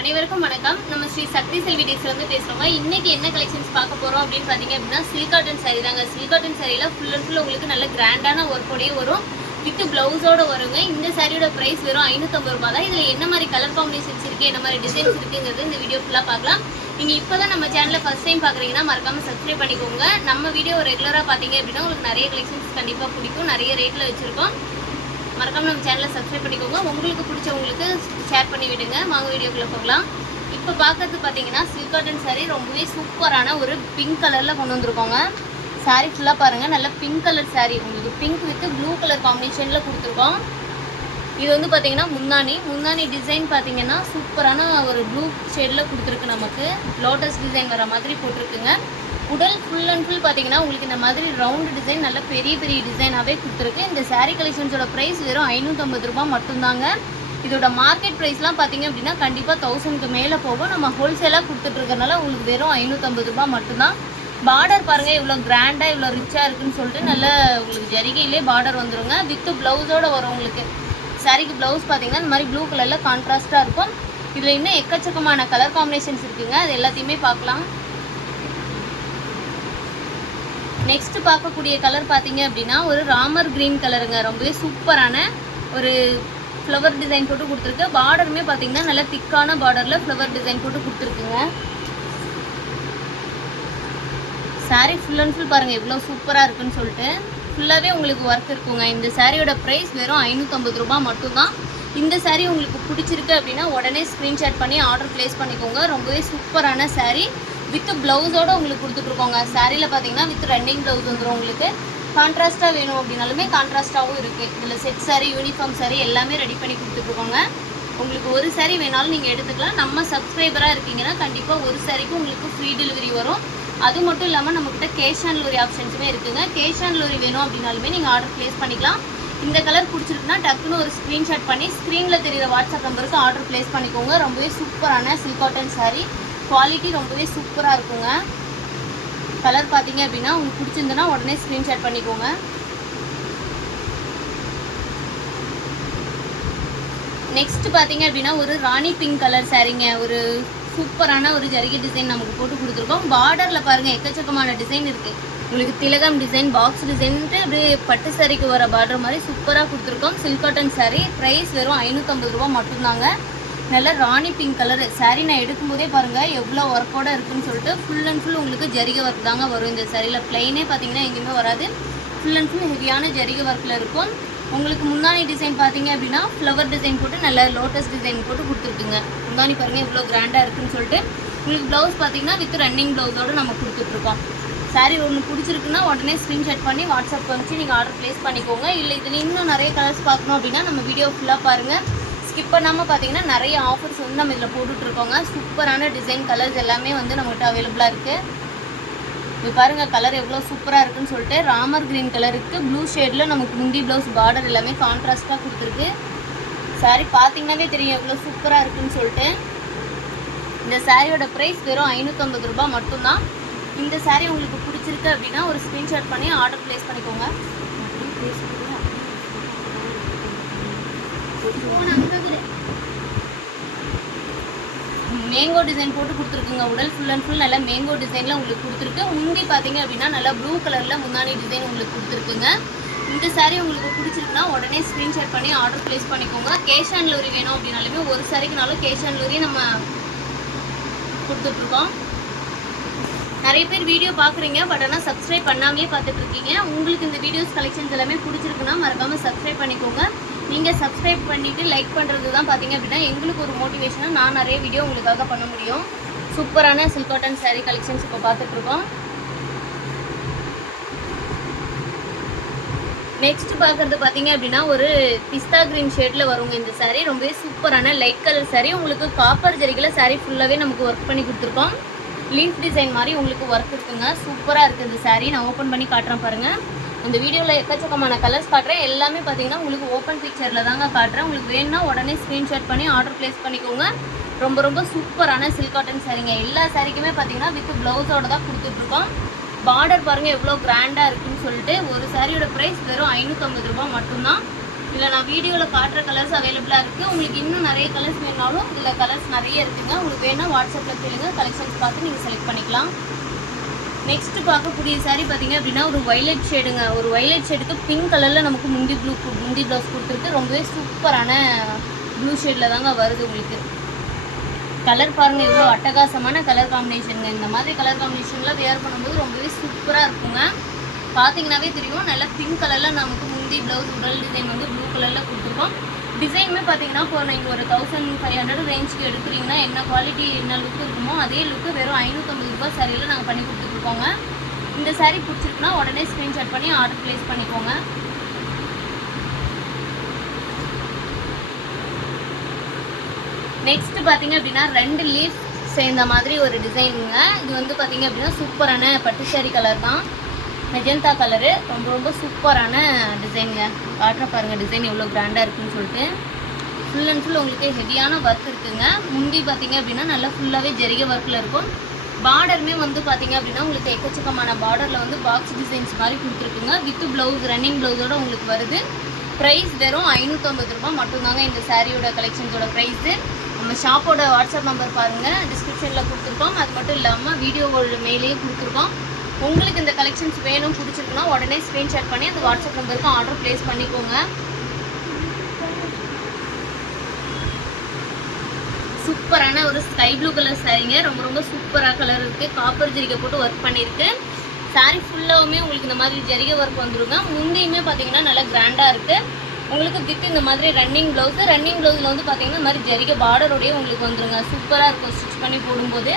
அனைவருக்கும் வணக்கம். நம்ம ஸ்ரீ சக்தி செல்வி டேஸ்ல வந்து பேசுறோங்க. இன்னைக்கு என்ன கலெக்ஷன்ஸ் பார்க்க போறோம் அப்படின்னு பாத்தீங்க அப்படின்னா சில்க் காட்டன் saree தாங்க. சில்க் காட்டன் சாரியில ஃபுல் அண்ட் ஃபுல் உங்களுக்கு நல்ல கிராண்டான ஒர்க்கோடயே வரும், வித் பிளவுஸோட வருங்க. இந்த சாரியோட பிரைஸ் வெறும் 550 ரூபாய் தான். இதுல என்ன மாதிரி கலர் காம்பினேஷன்ஸ் இருக்கு, என்ன மாதிரி டிசைன்ஸ் இருக்குங்கிறது இந்த வீடியோ ஃபுல்லா பார்க்கலாம். நீங்க இப்பதான் நம்ம சேனலை ஃபர்ஸ்ட் டைம் பாக்குறீங்கன்னா மறக்காம சப்ஸ்கிரைப் பண்ணிக்கோங்க. நம்ம வீடியோ ரெகுலரா பாத்தீங்க அப்படின்னா உங்களுக்கு நிறைய கலெக்ஷன்ஸ் கண்டிப்பா பிடிக்கும், நிறைய ரேட்ல வச்சிருக்கோம். மறக்காம நம்ம சேனலை சப்ஸ்கிரைப் பண்ணிக்கோங்க. உங்களுக்கு பிடிச்சவங்களுக்கு ஷேர் பண்ணி விடுங்க. வாங்க வீடியோக்குள்ள போகலாம். இப்போ பார்க்கறது பார்த்தீங்கன்னா சில்க் காட்டன் சாரீ ரொம்பவே சூப்பரான ஒரு பிங்க் கலரில் கொண்டு வந்திருக்கோங்க. சாரீ ஃபுல்லாக பாருங்கள், நல்ல பிங்க் கலர் சாரீ, உங்களுக்கு பிங்க் வித் ப்ளூ கலர் காம்பினேஷனில் கொடுத்துருக்கோம். இது வந்து பார்த்தீங்கன்னா முந்தானி டிசைன் பார்த்தீங்கன்னா சூப்பரான ஒரு ப்ளூ ஷேடில் கொடுத்துருக்கு. நமக்கு லோட்டஸ் டிசைன் வர மாதிரி போட்டிருக்குங்க. உடல் ஃபுல் அண்ட் ஃபுல் பார்த்தீங்கன்னா உங்களுக்கு இந்த மாதிரி ரவுண்டு டிசைன் நல்ல பெரிய பெரிய டிசைனாகவே கொடுத்துருக்கு. இந்த சாரீ கலெக்ஷன்ஸோட ப்ரைஸ் வெறும் 550 ரூபாய் மட்டும்தாங்க. இதோட மார்க்கெட் ப்ரைஸ்லாம் பார்த்தீங்க அப்படின்னா கண்டிப்பாக 1000க்கு மேலே போகும். நம்ம ஹோல்சேலாக கொடுத்துட்ருக்கறனால உங்களுக்கு வெறும் 550 ரூபாய் மட்டும்தான். பார்டர் பாருங்கள் இவ்வளோ கிராண்டாக இவ்வளோ ரிச்சாக இருக்குன்னு சொல்லிட்டு நல்ல உங்களுக்கு ஜரிகையிலே பார்டர் வந்துடுங்க. வித்து ப்ளவுஸோடு வரும். உங்களுக்கு சாரீக்கு ப்ளவுஸ் பார்த்தீங்கன்னா இந்த மாதிரி ப்ளூ கலரில் கான்ட்ராஸ்ட்டாக இருக்கும். இதில் இன்னும் எக்கச்சக்கமான கலர் காம்பினேஷன்ஸ் இருக்குங்க. அது எல்லாத்தையுமே பார்க்கலாம். நெக்ஸ்ட் பார்க்கக்கூடிய கலர் பார்த்தீங்க அப்படின்னா ஒரு ராமர் கிரீன் கலருங்க. ரொம்பவே சூப்பரான ஒரு ஃப்ளவர் டிசைன் போட்டு கொடுத்துருக்கு. பார்டருமே பார்த்தீங்கன்னா நல்ல திக்கான பார்டரில் ஃப்ளவர் டிசைன் போட்டு கொடுத்துருக்குங்க. சாரீ ஃபுல் அண்ட் ஃபுல் பாருங்கள் எவ்வளோ சூப்பராக இருக்குன்னு சொல்லிட்டு ஃபுல்லாகவே உங்களுக்கு ஒர்க் இருக்குங்க. இந்த சாரியோட ப்ரைஸ் வெறும் 550 ரூபாய் மட்டும்தான். இந்த சாரீ உங்களுக்கு பிடிச்சிருக்கு அப்படின்னா உடனே ஸ்க்ரீன்ஷாட் பண்ணி ஆர்டர் ப்ளேஸ் பண்ணிக்கோங்க. ரொம்பவே சூப்பரான சாரீ வித் ப்ளவுஸோடு உங்களுக்கு கொடுத்துட்ருக்கோங்க. சாரியில் பார்த்தீங்கன்னா வித் ரன்னிங் ப்ளவுஸ் வந்துடும். உங்களுக்கு கான்ட்ராஸ்ட்டாக வேணும் அப்படின்னாலுமே கான்ட்ராஸ்ட்டாகவும் இருக்குது. இதில் செட் சாரீ, யூனிஃபார்ம் சாரீ எல்லாமே ரெடி பண்ணி கொடுத்துட்ருக்கோங்க. உங்களுக்கு ஒரு சாரீ வேணாலும் நீங்கள் எடுத்துக்கலாம். நம்ம சப்ஸ்கிரைபராக இருக்கீங்கன்னா கண்டிப்பாக ஒரு சாரீக்கு உங்களுக்கு ஃப்ரீ டெலிவரி வரும். அது மட்டும் இல்லாமல் நம்மக்கிட்ட கேஷ் ஆன் டெலிவரி ஆப்ஷன்ஸுமே இருக்குங்க. கேஷ் ஆன் டெலிவரி வேணும் அப்படின்னாலுமே நீங்கள் ஆர்டர் ப்ளேஸ் பண்ணிக்கலாம். இந்த கலர் பிடிச்சிருக்குன்னா டக்குன்னு ஒரு ஸ்க்ரீன்ஷாட் பண்ணி ஸ்க்ரீனில் தெரிகிற வாட்ஸ்அப் நம்பருக்கு ஆர்டர் ப்ளேஸ் பண்ணிக்கோங்க. ரொம்பவே சூப்பரான சில்க் காட்டன் சாரீ, குவாலிட்டி ரொம்பவே சூப்பராக இருக்குங்க. கலர் பார்த்தீங்க அப்படின்னா உங்களுக்கு பிடிச்சிருந்துன்னா உடனே ஸ்க்ரீன்ஷாட் பண்ணிக்கோங்க. நெக்ஸ்ட் பார்த்தீங்க அப்படின்னா ஒரு ராணி பிங்க் கலர் சாரீங்க. ஒரு சூப்பரான ஒரு ஜரிகை டிசைன் நமக்கு போட்டு கொடுத்துருக்கோம். பார்டரில் பாருங்கள் எக்கச்சக்கமான டிசைன் இருக்குது. உங்களுக்கு திலகம் டிசைன், பாக்ஸ் டிசைன்ட்டு அப்படியே பட்டு சாரிக்கு வர பார்டர் மாதிரி சூப்பராக கொடுத்துருக்கோம். சில்க் காட்டன் சாரீ ப்ரைஸ் வெறும் 550 ரூபா மட்டும்தாங்க. நல்ல ராணி பிங்க் கலர் சாரீ நான் எடுக்கும்போதே பாருங்கள் எவ்வளோ ஒர்க்கோடு இருக்குன்னு சொல்லிட்டு ஃபுல் அண்ட் ஃபுல் உங்களுக்கு ஜரிகை ஒர்க் தாங்க வரும். இந்த சாரியில் பிளைனே பார்த்தீங்கன்னா எங்கேயுமே வராது. ஃபுல் அண்ட் ஃபுல் ஹெவியான ஜரிகை ஒர்க்கில் இருக்கும். உங்களுக்கு முந்தானி டிசைன் பார்த்தீங்க அப்படின்னா ஃப்ளவர் டிசைன் போட்டு நல்ல லோட்டஸ் டிசைன் போட்டு கொடுத்துருக்குங்க. முந்தானி பாருங்கள் இவ்வளோ கிராண்டாக இருக்குன்னு சொல்லிட்டு உங்களுக்கு ப்ளவுஸ் பார்த்தீங்கன்னா வித் ரன்னிங் ப்ளவுஸோடு நம்ம கொடுத்துட்ருக்கோம். சாரீ ஒன்று பிடிச்சிருக்குன்னா உடனே ஸ்க்ரீன்ஷாட் பண்ணி வாட்ஸ்அப் வச்சு நீங்கள் ஆர்டர் ப்ளேஸ் பண்ணிக்கோங்க. இல்லை இதில் இன்னும் நிறைய கலர்ஸ் பார்க்கணும் அப்படின்னா நம்ம வீடியோ ஃபுல்லாக பாருங்கள். ஸ்கிப் பண்ணாமல் பார்த்தீங்கன்னா நிறைய ஆஃபர்ஸ் வந்து நம்ம இதில் போட்டுட்ருக்கோங்க. சூப்பரான டிசைன் கலர்ஸ் எல்லாமே வந்து நம்மகிட்ட அவைலபிளாக இருக்குது. இது பாருங்கள் கலர் எவ்வளோ சூப்பராக இருக்குன்னு சொல்லிட்டு ராமர் க்ரீன் கலருக்கு ப்ளூ ஷேடில் நமக்கு முந்தி ப்ளவுஸ் பார்டர் எல்லாமே கான்ட்ராஸ்ட்டாக கொடுத்துருக்கு. சாரீ பார்த்தீங்கன்னாவே தெரியும் எவ்வளோ சூப்பராக இருக்குன்னு சொல்லிட்டு. இந்த சாரியோட ப்ரைஸ் வெறும் 550 ரூபாய் மட்டும்தான். இந்த சாரீ உங்களுக்கு பிடிச்சிருக்கு அப்படின்னா ஒரு ஸ்க்ரீன்ஷாட் பண்ணி ஆர்டர் ப்ளேஸ் பண்ணிக்கோங்க. மேங்கோ டிசைன் போட்டு கொடுத்துருக்குங்க. உடல் ஃபுல் அண்ட் ஃபுல் நல்லா மேங்கோ டிசைனில் உங்களுக்கு கொடுத்துருக்கு. முந்தி பார்த்தீங்க அப்படின்னா நல்லா ப்ளூ கலரில் முந்தானி டிசைன் உங்களுக்கு கொடுத்துருக்குங்க. இந்த சாரீ உங்களுக்கு பிடிச்சிருக்குன்னா உடனே ஸ்க்ரீன்ஷாட் பண்ணி ஆர்டர் ப்ளேஸ் பண்ணிக்கோங்க. கேஷ் ஆன் டெலிவரி வேணும் அப்படின்னாலுமே ஒரு சாரீக்குனாலும் கேஷ் ஆன் டெலிவரி நம்ம கொடுத்துட்ருக்கோம். நிறைய பேர் வீடியோ பார்க்குறீங்க, பட் ஆனால் சப்ஸ்கிரைப் பண்ணாமே பார்த்துட்ருக்கீங்க. உங்களுக்கு இந்த வீடியோஸ் கலெக்ஷன்ஸ் எல்லாமே பிடிச்சிருக்குன்னா மறக்காமல் சப்ஸ்கிரைப் பண்ணிக்கோங்க. நீங்கள் சப்ஸ்கிரைப் பண்ணிவிட்டு லைக் பண்ணுறது தான் பார்த்தீங்க அப்படின்னா எங்களுக்கு ஒரு மோட்டிவேஷனாக நான் நிறைய வீடியோ உங்களுக்காக பண்ண முடியும். சூப்பரான சில்க் காட்டன் சாரீ கலெக்ஷன்ஸ் இப்போ பார்த்துட்ருக்கோம். நெக்ஸ்ட் பார்க்குறது பார்த்தீங்க அப்படின்னா ஒரு பிஸ்தா க்ரீன் ஷேடில் வருங்க. இந்த சாரீ ரொம்பவே சூப்பரான லைட் கலர் சாரீ. உங்களுக்கு காப்பர் ஜரிகையில் சாரீ ஃபுல்லாகவே நமக்கு ஒர்க் பண்ணி கொடுத்துருக்கோம். லீஃப் டிசைன் மாதிரி உங்களுக்கு ஒர்க் இருக்குங்க. சூப்பராக இருக்குது இந்த சாரீ. நான் ஓப்பன் பண்ணி காட்டுறேன் பாருங்கள். இந்த வீடியோவில் எக்கச்சக்கமான கலர்ஸ் காட்டுறேன். எல்லாமே பார்த்தீங்கன்னா உங்களுக்கு ஓப்பன் பிக்சரில் தாங்க காட்டுறேன். உங்களுக்கு வேணும்னா உடனே ஸ்க்ரீன்ஷாட் பண்ணி ஆர்டர் ப்ளேஸ் பண்ணிக்கோங்க. ரொம்ப ரொம்ப சூப்பரான சில்க் காட்டன் சாரீங்க. எல்லா சாரீக்குமே பார்த்தீங்கன்னா வித் ப்ளவுஸோடு தான் கொடுத்துட்ருக்கோம். பார்டர் பாருங்கள் எவ்வளோ கிராண்டாக இருக்குன்னு சொல்லிட்டு. ஒரு சாரியோட ப்ரைஸ் வெறும் 550 ரூபாய் மட்டும்தான். இதில் நான் வீடியோவில் காட்டுற கலர்ஸ் அவைலபிளாக இருக்குது. உங்களுக்கு இன்னும் நிறைய கலர்ஸ் வேணாலும் இதில் கலர்ஸ் நிறைய இருக்குங்க. உங்களுக்கு வேணால் வாட்ஸ்அப்பில் கேளுங்க, கலெக்ஷன்ஸ் பார்த்து நீங்கள் செலக்ட் பண்ணிக்கலாம். நெக்ஸ்ட்டு பார்க்கக்கூடிய சாரீ பார்த்தீங்க அப்படின்னா ஒரு வைலட் ஷேடுங்க. ஒரு வைலட் ஷேடுக்கு பிங்க் கலரில் நமக்கு முந்தி ப்ளவுஸ் கொடுத்துருக்கு. ரொம்பவே சூப்பரான ப்ளூ ஷேடில் தாங்க வருது. உங்களுக்கு கலர் பாருங்கள் இவ்வளோ அட்டகாசமான கலர் காம்பினேஷனுங்க. இந்த மாதிரி கலர் காம்பினேஷனில் வேர் பண்ணும்போது ரொம்பவே சூப்பராக இருக்குங்க. பார்த்தீங்கன்னாவே தெரியும். நல்லா பிங்க் கலரில் நமக்கு முந்தி ப்ளவுஸ் உடல் டிசைன் வந்து ப்ளூ கலரில் கொடுத்துருக்கோம். டிசைனுமே பார்த்தீங்கன்னா இப்போ நீங்கள் ஒரு 1500 ரேஞ்சுக்கு எடுக்கிறீங்கன்னா என்ன குவாலிட்டி என்ன லுக் இருக்குமோ அதே லுக்கு வெறும் 550 ரூபாய் சாரியில் நாங்கள் பண்ணி கொடுத்துட்ருக்கோங்க. இந்த சாரீ பிடிச்சிருக்குன்னா உடனே ஸ்க்ரீன்ஷாட் பண்ணி ஆர்டர் ப்ளேஸ் பண்ணிக்கோங்க. நெக்ஸ்ட்டு பார்த்தீங்க அப்படின்னா 2 லீஃப் சேர்ந்த மாதிரி ஒரு டிசைனுங்க. இது வந்து பார்த்தீங்க அப்படின்னா சூப்பரான பட்டு சாரி கலர் தான், மெஜந்தா கலரு. ரொம்ப சூப்பரான டிசைனுங்க. காட்டுற பாருங்கள் டிசைன் எவ்வளோ கிராண்டாக இருக்குன்னு சொல்லிட்டு. ஃபுல் அண்ட் ஃபுல் உங்களுக்கு ஹெவியான ஒர்க் இருக்குங்க. முந்தி பார்த்தீங்க அப்படின்னா நல்லா ஃபுல்லாகவே ஜரிகை ஒர்க்கில் இருக்கும். பார்டருமே வந்து பார்த்தீங்க அப்படின்னா உங்களுக்கு எக்கச்சக்கமான பார்டரில் வந்து பாக்ஸ் டிசைன்ஸ் மாதிரி கொடுத்துருக்குங்க. வித் ப்ளவுஸ் ரன்னிங் ப்ளவுஸோடு உங்களுக்கு வருது. ப்ரைஸ் வெறும் 550 ரூபாய் மட்டும்தாங்க இந்த சாரியோட கலெக்ஷன்ஸோட ப்ரைஸு. நம்ம ஷாப்போட வாட்ஸ்அப் நம்பர் பாருங்கள், டிஸ்கிரிப்ஷனில் கொடுத்துருக்கோம். அது மட்டும் இல்லாமல் வீடியோவோட மேலேயே கொடுத்துருக்கோம். உங்களுக்கு இந்த கலெக்ஷன்ஸ் வேணும் பிடிச்சிருக்குன்னா உடனே ஸ்க்ரீன்ஷாட் பண்ணி அந்த வாட்ஸ்அப் நம்பருக்கு ஆர்டர் ப்ளேஸ் பண்ணிக்கோங்க. சூப்பரான ஒரு ஸ்கை ப்ளூ கலர் சாரீங்க. ரொம்ப சூப்பராக கலர் இருக்குது. காப்பர் ஜரிகை போட்டு ஒர்க் பண்ணியிருக்கு. சாரீ ஃபுல்லாகவுமே உங்களுக்கு இந்த மாதிரி ஜரிகை ஒர்க் வந்துருங்க. முந்தியுமே பார்த்தீங்கன்னா நல்லா கிராண்டாக இருக்குது. உங்களுக்கு வித் இந்த மாதிரி ரன்னிங் ப்ளவுஸில் வந்து பார்த்தீங்கன்னா இந்த மாதிரி ஜரிகை பார்டரோடையே உங்களுக்கு வந்துருங்க. சூப்பராக இருக்கும் ஸ்டிச் பண்ணி போடும்போது.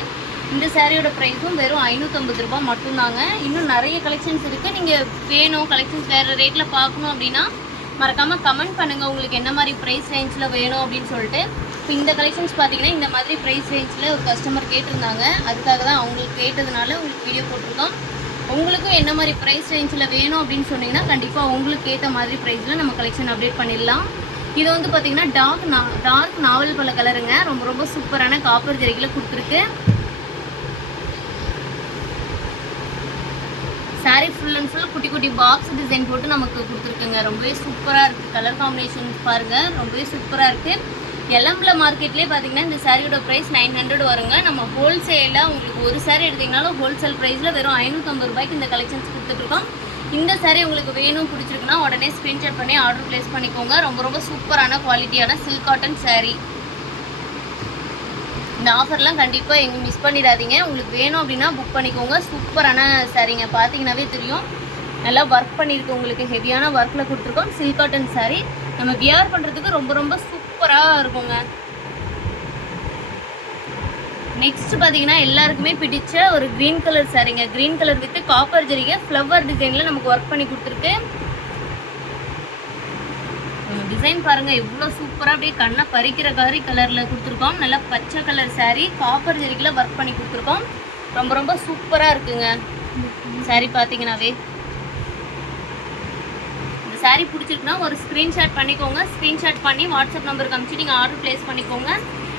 இந்த சாரியோட ப்ரைஸும் வெறும் 550 ரூபாய் மட்டும்தாங்க. இன்னும் நிறைய கலெக்ஷன்ஸ் இருக்குது. நீங்கள் வேணும் கலெக்ஷன்ஸ் வேறு ரேட்டில் பார்க்கணும் அப்படின்னா மறக்காமல் கமெண்ட் பண்ணுங்கள் உங்களுக்கு என்ன மாதிரி ப்ரைஸ் ரேஞ்சில் வேணும் அப்படின்னு சொல்லிட்டு. இப்போ இந்த கலெக்ஷன்ஸ் பார்த்தீங்கன்னா இந்த மாதிரி ப்ரைஸ் ரேஞ்சில் ஒரு கஸ்டமர் கேட்டிருந்தாங்க. அதுக்காக தான் அவங்களுக்கு கேட்டதுனால உங்களுக்கு வீடியோ போட்டிருக்கோம். உங்களுக்கும் என்ன மாதிரி ப்ரைஸ் ரேஞ்சில் வேணும் அப்படின்னு சொன்னீங்கன்னா கண்டிப்பாக உங்களுக்கு ஏற்ற மாதிரி ப்ரைஸில் நம்ம கலெக்ஷன் அப்டேட் பண்ணிடலாம். இது வந்து பார்த்தீங்கன்னா டார்க் நாவல் பல கலருங்க. ரொம்ப சூப்பரான காப்பர் ஜரிகையில் கொடுத்துருக்கு. சாரீ ஃபுல் அண்ட் ஃபுல் குட்டி குட்டி பாக்ஸ் டிசைன் போட்டு நமக்கு கொடுத்துருக்குங்க. ரொம்பவே சூப்பராக இருக்குது. கலர் காம்பினேஷன் பாருங்கள் ரொம்பவே சூப்பராக இருக்குது. எலம்பல மார்க்கெட்லேயே பார்த்தீங்கன்னா இந்த சாரியோட ப்ரைஸ் 900 வருங்க. நம்ம ஹோல்சேலாக உங்களுக்கு ஒரு சாரீ எடுத்திங்கனாலும் ஹோல்சேல் ப்ரைஸில் வெறும் 550 ரூபாய்க்கு இந்த கலெக்ஷன்ஸ் கொடுத்துட்ருக்கோம். இந்த சாரீ உங்களுக்கு வேணும் பிடிச்சிருக்குன்னா உடனே ஸ்க்ரீன்ஷாட் பண்ணி ஆர்டர் ப்ளேஸ் பண்ணிக்கோங்க. ரொம்ப சூப்பரான குவாலிட்டியான சில்க் காட்டன் சாரீ. இந்த ஆஃபர்லாம் கண்டிப்பாக எங்கே மிஸ் பண்ணிடாதீங்க. உங்களுக்கு வேணும் அப்படின்னா புக் பண்ணிக்கோங்க. சூப்பரான சாரீங்க. பார்த்தீங்கன்னாவே தெரியும் நல்லா ஒர்க் பண்ணியிருக்கு. உங்களுக்கு ஹெவியான ஒர்க்கில் கொடுத்துருக்கோம். சில்க் காட்டன் சாரீ நம்ம வியர் பண்ணுறதுக்கு ரொம்ப சூப்பராக இருக்குங்க. நெக்ஸ்ட் பார்த்தீங்கன்னா எல்லாருக்குமே பிடிச்ச ஒரு க்ரீன் கலர் சாரீங்க. க்ரீன் கலர் வித் காப்பர் ஜரிகை ஃப்ளவர் டிசைனில் நமக்கு ஒர்க் பண்ணி கொடுத்துருக்கு. டிசைன் பாருங்கள் எவ்வளோ சூப்பராக அப்படியே கண்ணை பறிக்கிற கலரில் கொடுத்துருக்கோம். நல்லா பச்சை கலர் சாரீ காப்பர் ஜரிகையில் ஒர்க் பண்ணி கொடுத்துருக்கோம். ரொம்ப சூப்பராக இருக்குங்க சாரீ. பார்த்தீங்கன்னாவே இந்த சாரீ பிடிச்சிருக்குன்னா ஒரு ஸ்க்ரீன்ஷாட் பண்ணிக்கோங்க. ஸ்க்ரீன்ஷாட் பண்ணி வாட்ஸ்அப் நம்பருக்கு அனுப்பிச்சு நீங்கள் ஆர்டர் ப்ளேஸ் பண்ணிக்கோங்க.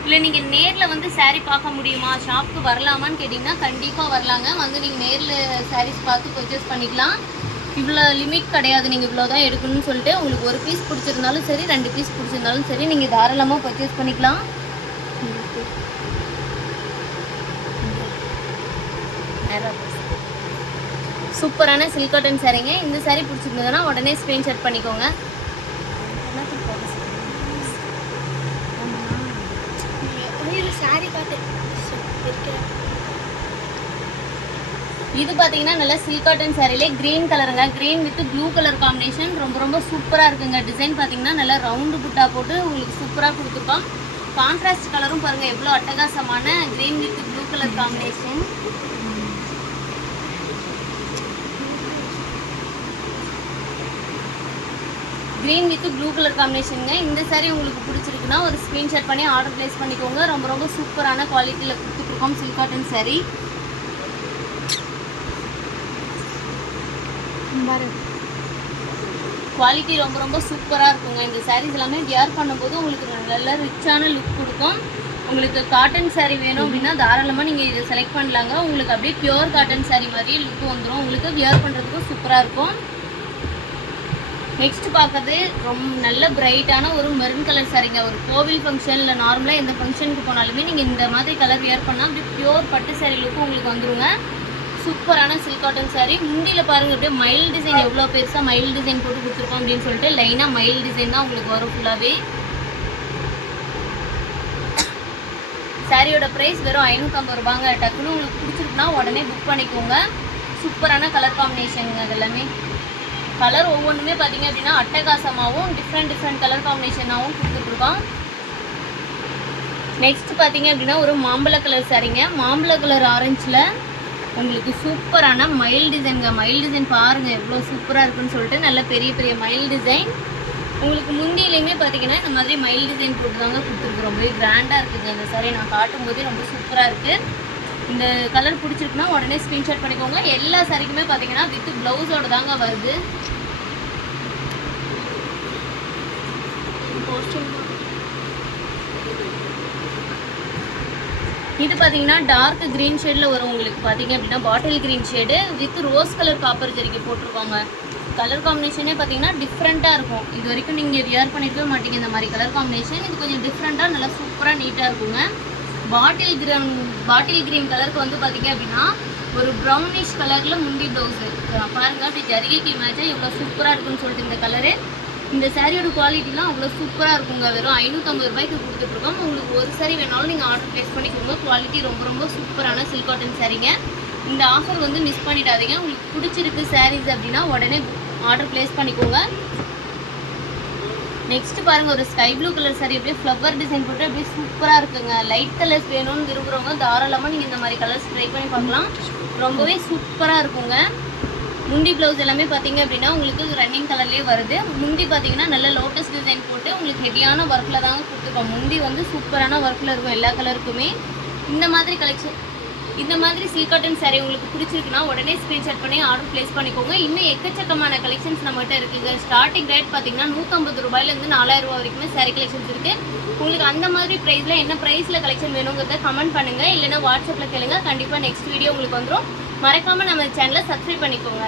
இல்லை நீங்கள் நேரில் வந்து சாரீ பார்க்க முடியுமா, ஷாப்புக்கு வரலாமான்னு கேட்டிங்கன்னா கண்டிப்பாக வரலாங்க. வந்து நீங்கள் நேரில் சாரீஸ் பார்த்து பர்ச்சேஸ் பண்ணிக்கலாம். இவ்வளோ லிமிட் கிடையாது, நீங்கள் இவ்வளோ தான் எடுக்கணும்னு சொல்லிட்டு. உங்களுக்கு ஒரு பீஸ் பிடிச்சிருந்தாலும் சரி 2 பீஸ் பிடிச்சிருந்தாலும் சரி நீங்கள் தாராளமாக பர்ச்சேஸ் பண்ணிக்கலாம். சூப்பரான சில்க் காட்டன் சாரீங்க. இந்த சாரீ பிடிச்சிருந்ததுன்னா உடனே ஸ்க்ரீன்ஷாட் பண்ணிக்கோங்க. இது பார்த்தீங்கன்னா நல்லா சில்க் காட்டன் சாரிலே க்ரீன் கலருங்க. Green with blue colour combination. ரொம்ப சூப்பராக இருக்குங்க. டிசைன் பார்த்தீங்கன்னா நல்லா ரவுண்டு புட்டா போட்டு உங்களுக்கு சூப்பராக கொடுத்துருக்கோம். கான்ட்ராஸ்ட் கலரும் பாருங்கள் எவ்வளோ அட்டகாசமான green with blue colour combination. Green with blue colour காம்பினேஷனுங்க. இந்த சாரீ உங்களுக்கு பிடிச்சிருக்குன்னா ஒரு ஸ்க்ரீன்ஷாட் பண்ணி ஆர்டர் ப்ளேஸ் பண்ணிக்கோங்க. ரொம்ப சூப்பரான குவாலிட்டியில் கொடுத்துட்ருக்கோம் சில்க் காட்டன் சாரீ. குவாலிட்டி ரொம்ப சூப்பராக இருக்குங்க. இந்த சாரீஸ் எல்லாமே வியர் பண்ணும்போது உங்களுக்கு நல்ல ரிச்சான லுக் கொடுக்கும். உங்களுக்கு காட்டன் சாரீ வேணும் அப்படின்னா தாராளமாக நீங்கள் இதை செலக்ட் பண்ணலாங்க. உங்களுக்கு அப்படியே பியூர் காட்டன் சாரீ மாதிரியே லுக் வந்துடும். உங்களுக்கு வியர் பண்ணுறதுக்கும் சூப்பராக இருக்கும். நெக்ஸ்ட் பார்க்கறது ரொம்ப நல்ல பிரைட்டான ஒரு மெரூன் கலர் சாரீங்க. ஒரு கோவில் ஃபங்க்ஷன் இல்லை நார்மலாக எந்த ஃபங்க்ஷனுக்கு போனாலுமே நீங்கள் இந்த மாதிரி கலர் வியர் பண்ணால் அப்படி பியூர் பட்டு சாரீ லுக்கு உங்களுக்கு வந்துருங்க. சூப்பரான சில்க் காட்டன் சாரீ. முந்தியில் பாருங்கள் அப்படியே மயில் டிசைன் எவ்வளோ பெருசாக மயில் டிசைன் போட்டு கொடுத்துருக்கோம் அப்படின்னு சொல்லிட்டு லைனாக மயில் டிசைன் தான் உங்களுக்கு வரும் ஃபுல்லாகவே. சாரியோட ப்ரைஸ் வெறும் 550 ரூபாங்க. டக்குன்னு உங்களுக்கு பிடிச்சிருக்குன்னா உடனே புக் பண்ணிக்கோங்க. சூப்பரான கலர் காம்பினேஷனுங்க. அது எல்லாமே கலர் ஒவ்வொன்றுமே பார்த்தீங்க அப்படின்னா அட்டகாசமாகவும் டிஃப்ரெண்ட் கலர் காம்பினேஷனாகவும் கொடுத்துட்ருக்கோம். நெக்ஸ்ட் பார்த்தீங்க அப்படின்னா ஒரு மாம்பழ கலர் சாரீங்க. மாம்பழ கலர் ஆரஞ்சில் உங்களுக்கு சூப்பரான மயில் டிசைனுங்க. மயில் டிசைன் பாருங்கள் எவ்வளோ சூப்பராக இருக்குன்னு சொல்லிட்டு நல்ல பெரிய மயில் டிசைன். உங்களுக்கு முந்தியிலையுமே பார்த்தீங்கன்னா இந்த மாதிரி மயில் டிசைன் போட்டு தாங்க கொடுத்துருக்கு. ரொம்பவே கிராண்டாக இருக்குதுங்க இந்த சாரீ. நான் காட்டும் போதே ரொம்ப சூப்பராக இருக்குது. இந்த கலர் பிடிச்சிருக்குன்னா உடனே ஸ்க்ரீன்ஷாட் பண்ணிக்கோங்க. எல்லா சாரிக்குமே பார்த்தீங்கன்னா வித் ப்ளவுஸோடு தாங்க வருது. இது பார்த்தீங்கன்னா டார்க் க்ரீன் ஷேடில் வரும். உங்களுக்கு பார்த்தீங்க அப்படின்னா bottle green shade with rose colour copper ஜரிகை போட்டிருப்பாங்க. கலர் காம்பினேஷனே பார்த்தீங்கன்னா டிஃப்ரெண்ட்டாக இருக்கும். இது வரைக்கும் நீங்கள் வியர் பண்ணிக்கவே மாட்டீங்க இந்த மாதிரி கலர் காம்பினேஷன். இது கொஞ்சம் டிஃப்ரெண்ட்டாக நல்லா சூப்பராக நீட்டாக இருக்குங்க. பாட்டில் க்ரீன் கலருக்கு வந்து பார்த்தீங்க அப்படின்னா ஒரு ப்ரௌனிஷ் கலரில் முந்தி ப்ளவுஸு பாருங்கள். அப்படி ஜரிகைக்கு மேட்சாக இவ்வளோ சூப்பராக இருக்குன்னு சொல்லிட்டு இந்த கலரு. இந்த சாரியோட குவாலிட்டிலாம் அவ்வளோ சூப்பராக இருக்குங்க. வெறும் 550 ரூபாய்க்கு கொடுத்துட்ருக்கோம். உங்களுக்கு ஒரு சாரி வேணாலும் நீங்கள் ஆர்டர் ப்ளேஸ் பண்ணிக்கோங்க. குவாலிட்டி ரொம்ப சூப்பரான சில்க் காட்டன் சாரீங்க. இந்த ஆஃபர் வந்து மிஸ் பண்ணிடாதீங்க. உங்களுக்கு பிடிச்சிருக்கு சாரீஸ் அப்படின்னா உடனே ஆர்டர் ப்ளேஸ் பண்ணிக்கோங்க. நெக்ஸ்ட் பாருங்கள் ஒரு ஸ்கை ப்ளூ கலர் சாரி. அப்படியே ஃப்ளவர் டிசைன் போட்டு அப்படியே சூப்பராக இருக்குங்க. லைட் கலர்ஸ் வேணும்னு விரும்புகிறவங்க தாராளமாக நீங்கள் இந்த மாதிரி கலர்ஸ் ட்ரை பண்ணி பார்க்கலாம். ரொம்பவே சூப்பராக இருக்குங்க. முந்தி ப்ளவுஸ் எல்லாமே பார்த்தீங்க அப்படின்னா உங்களுக்கு ரன்னிங் கலர்லேயே வருது. முந்தி பார்த்தீங்கன்னா நல்ல லோட்டஸ் டிசைன் போட்டு உங்களுக்கு ஹெவியான ஒர்க்கில் தாங்க கொடுத்துருக்கோம். முந்தி வந்து சூப்பரான ஒர்க்கில் இருக்கும் எல்லா கலருக்குமே. இந்த மாதிரி கலெக்ஷன் இந்த மாதிரி சில்க் காட்டன் சாரீ உங்களுக்கு பிடிச்சிருக்குன்னா உடனே ஸ்க்ரீன்ஷாட் பண்ணி ஆர்டர் ப்ளேஸ் பண்ணிக்கோங்க. இன்னும் எக்கச்சக்கமான கலெக்ஷன்ஸ் நம்மகிட்ட இருக்குங்க. ஸ்டார்டிங் ரேட் பார்த்தீங்கன்னா 150 ரூபாயிலேருந்து 4000 ரூபா வரைக்குமே சாரீ கலெக்ஷன்ஸ் இருக்குது. உங்களுக்கு அந்த மாதிரி ப்ரைஸில் என்ன ப்ரைஸில் கலெக்ஷன் வேணுங்கிறத கமெண்ட் பண்ணுங்கள். இல்லைனா வாட்ஸ்அப்பில் கேளுங்க. கண்டிப்பாக நெக்ஸ்ட் வீடியோ உங்களுக்கு வந்துடும். மறக்காமல் நம்ம சேனலை சப்ஸ்கிரைப் பண்ணிக்கோங்க.